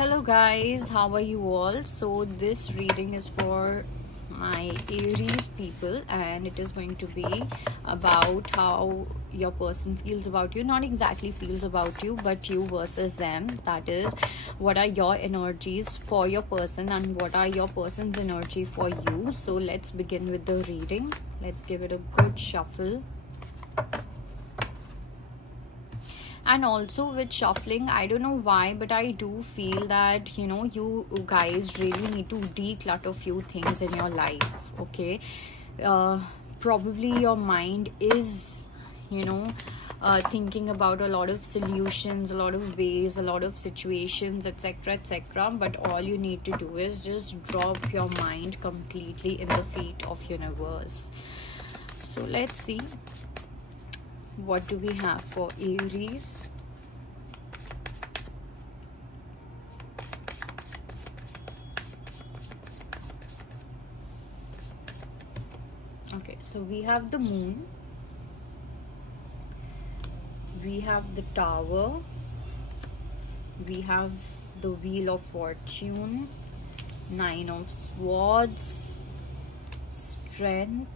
Hello guys, how are you all? So this reading is for my Aries people, and it is going to be about how your person feels about you. Not exactly feels about you, but you versus them. That is, what are your energies for your person and what are your person's energy for you. So let's begin with the reading. Let's give it a good shuffle. And also with shuffling, I don't know why, but I do feel that you guys really need to declutter few things in your life. Okay, probably your mind is thinking about a lot of solutions, a lot of ways, a lot of situations, etc, etc, but all you need to do is just drop your mind completely in the feet of universe. So let's see, what do we have for Aries? Okay, so we have the Moon, we have the Tower, we have the Wheel of Fortune, Nine of Swords, Strength,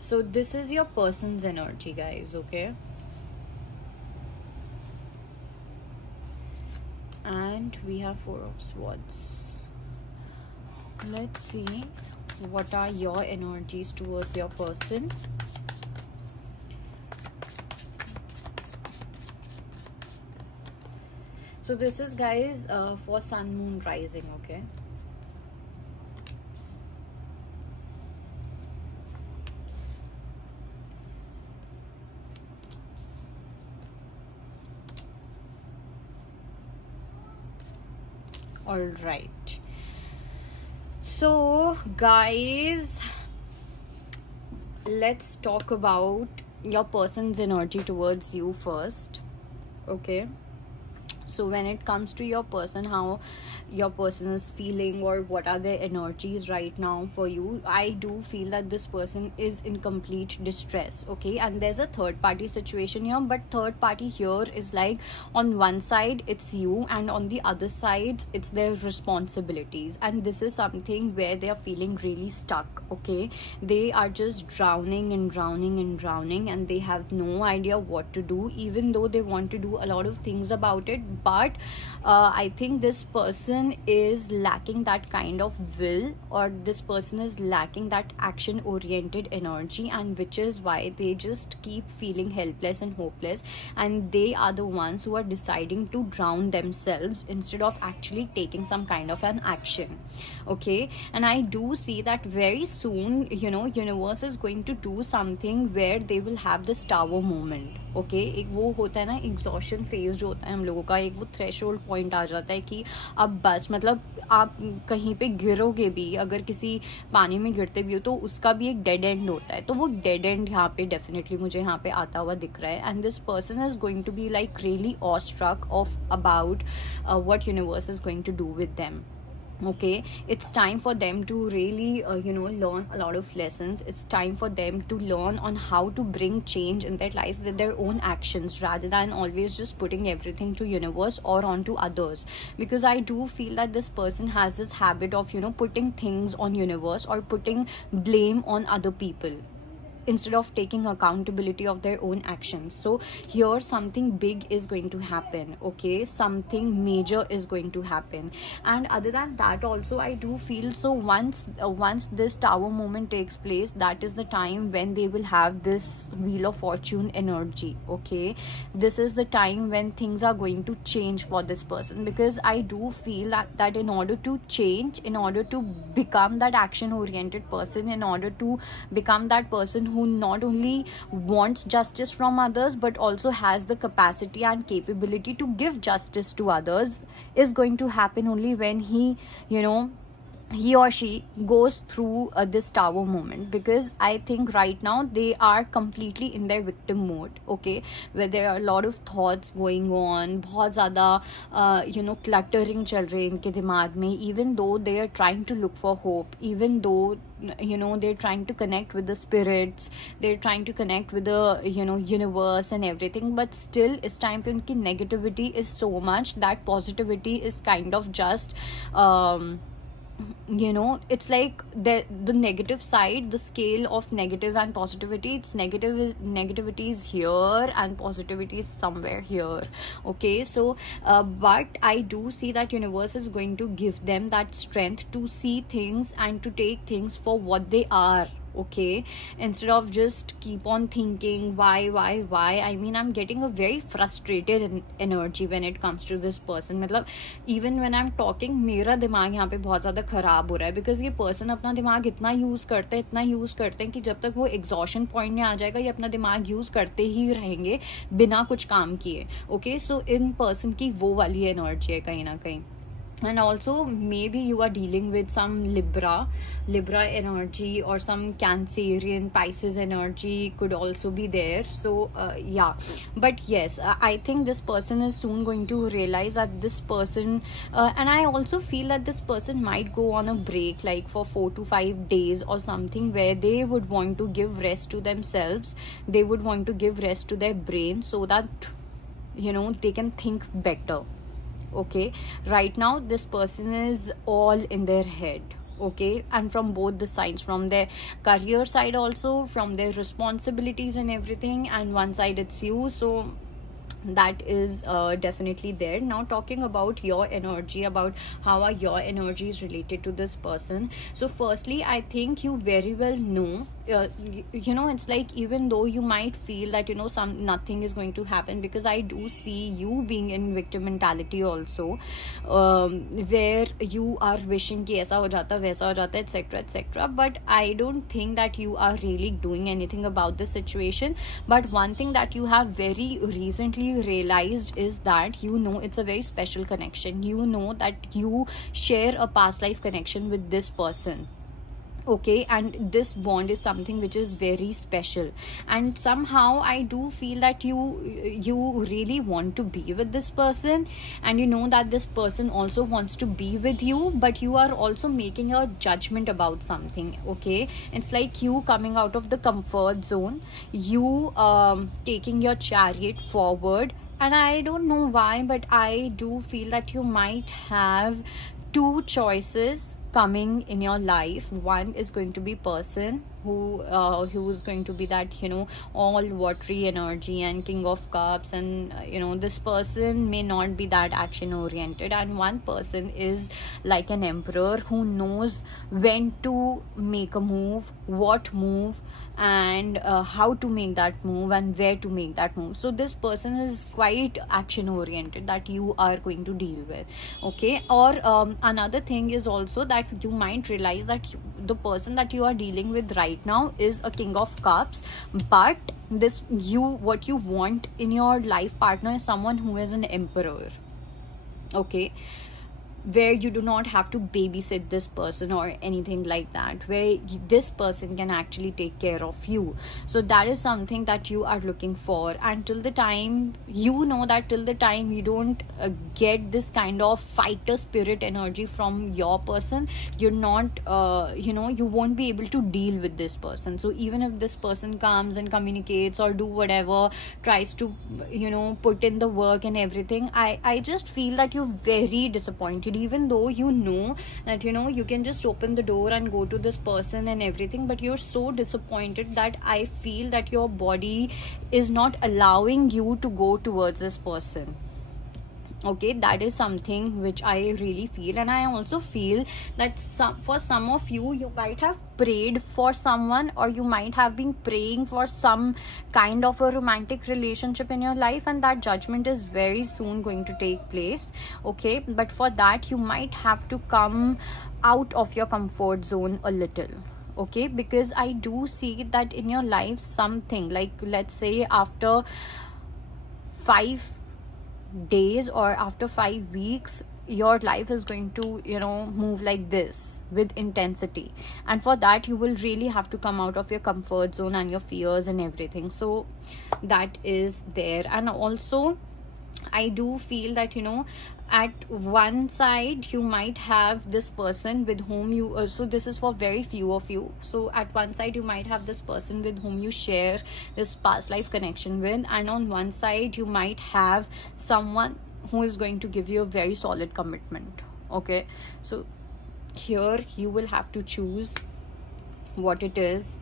so this is your person's energy, guys. Okay, and we have Four of Swords. Let's see, what are your energies towards your person? So this is, guys, for Sun, Moon, Rising. Okay, all right. So guys, let's talk about your person's energy towards you first. Okay, so when it comes to your person, how your person is feeling or what are their energies right now for you, I do feel that this person is in complete distress. Okay, and there's a third party situation here, but third party here is like, on one side it's you and on the other side it's their responsibilities, and this is something where they are feeling really stuck. Okay, they are just drowning and drowning and drowning, and they have no idea what to do, even though they want to do a lot of things about it. But I think this person is lacking that kind of will, or this person is lacking that action oriented energy, and which is why they just keep feeling helpless and hopeless, and they are the ones who are deciding to drown themselves instead of actually taking some kind of an action. Okay, and I do see that very soon universe is going to do something where they will have this Tower moment. Okay, एक वो होता है ना exhaustion phase जो होता है हम लोगों का, एक वो थ्रेशोल्ड पॉइंट आ जाता है कि अब बस, मतलब आप कहीं पे गिरोगे भी, अगर किसी पानी में गिरते भी हो तो उसका भी एक डेड एंड होता है, तो वो डेड एंड यहाँ पे डेफिनेटली मुझे यहाँ पे आता हुआ दिख रहा है. And this person is going to be like really awestruck of about what universe is going to do with them. Okay, it's time for them to really learn a lot of lessons. It's time for them to learn on how to bring change in their life with their own actions, rather than always just putting everything to universe or onto others, because I do feel that this person has this habit of putting things on universe or putting blame on other people instead of taking accountability of their own actions. So here something big is going to happen. Okay, something major is going to happen. And other than that also, I do feel, so once this Tower moment takes place, that is the time when they will have this Wheel of Fortune energy. Okay, this is the time when things are going to change for this person, because I do feel that in order to change, in order to become that action oriented person, in order to become that person who not only wants justice from others but also has the capacity and capability to give justice to others, is going to happen only when he he or she goes through this tower moment, because I think right now they are completely in their victim mode, okay, where there are a lot of thoughts going on, बहुत ज़्यादा cluttering चल रहे हैं इनके दिमाग में, even though they are trying to look for hope, even though they're trying to connect with the spirits, they're trying to connect with the universe and everything, but still इस time पे उनकी negativity is so much that positivity is kind of just it's like the negative side, the scale of negative and positivity, it's negativity is here and positivity is somewhere here, okay. So but I do see that universe is going to give them that strength to see things and to take things for what they are, okay, instead of just keep on thinking why. I mean, I'm getting a very frustrated energy when it comes to this person. मतलब even when I'm talking, मेरा दिमाग यहाँ पे बहुत ज़्यादा ख़राब हो रहा है, because ये person अपना दिमाग इतना यूज़ करते हैं कि जब तक वो exhaustion point नहीं आ जाएगा, ये अपना दिमाग यूज़ करते ही रहेंगे बिना कुछ काम किए, okay. So इन person की वो वाली एनर्जी है कहीं ना कहीं. And also maybe you are dealing with some Libra energy, or some Cancerian, Pisces energy could also be there. So yeah, but yes, I think this person is soon going to realize that this person and I also feel that this person might go on a break, like for 4 to 5 days or something, where they would want to give rest to themselves, they would want to give rest to their brain, so that they can think better, okay. Right now this person is all in their head, okay, and from both the sides, from their career side also, from their responsibilities and everything, and one side it's you. So that is definitely there. Now talking about your energy, about how are your energies related to this person. So firstly, I think you very well know, it's like, even though you might feel that nothing is going to happen, because I do see you being in victim mentality also, where you are wishing कि ऐसा हो जाता वैसा हो जाता etc, but I don't think that you are really doing anything about this situation. But one thing that you have very recently realized is that it's a very special connection, that you share a past life connection with this person, okay, and this bond is something which is very special, and somehow I do feel that you really want to be with this person, and that this person also wants to be with you, but you are also making a judgment about something, okay. It's like you coming out of the comfort zone, you taking your chariot forward, and I don't know why, but I do feel that you might have two choices coming in your life. One is going to be person who is going to be that all watery energy and King of Cups, and this person may not be that action oriented, and one person is like an emperor who knows when to make a move, what move, and how to make that move, and where to make that move. So this person is quite action oriented that you are going to deal with, okay. Or another thing is also that you might realize that the person that you are dealing with right now is a King of Cups, but what you want in your life partner is someone who is an emperor, okay, where you do not have to babysit this person or anything like that, where this person can actually take care of you. So that is something that you are looking for, and till the time you don't get this kind of fighter spirit energy from your person, you're not you won't be able to deal with this person. So even if this person comes and communicates or do whatever, tries to put in the work and everything, I just feel that you're very disappointed, even though that you can just open the door and go to this person and everything, but you're so disappointed that I feel that your body is not allowing you to go towards this person, okay. That is something which I really feel. And I also feel that for some of you might have prayed for someone, or you might have been praying for some kind of a romantic relationship in your life, and that judgment is very soon going to take place, okay. But for that you might have to come out of your comfort zone a little, okay, because I do see that in your life something, like let's say after 5 days or after 5 weeks, your life is going to, you know, move like this with intensity. And for that you will really have to come out of your comfort zone and your fears and everything. So that is there. And also I do feel that, you know, at one side you might have this person with whom you so this is for very few of you. So at one side you might have this person with whom you share this past life connection with, and on one side you might have someone who is going to give you a very solid commitment. Okay, so here you will have to choose what it is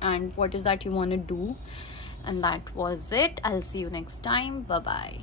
and what is that you want to do. And that was it. I'll see you next time. Bye bye.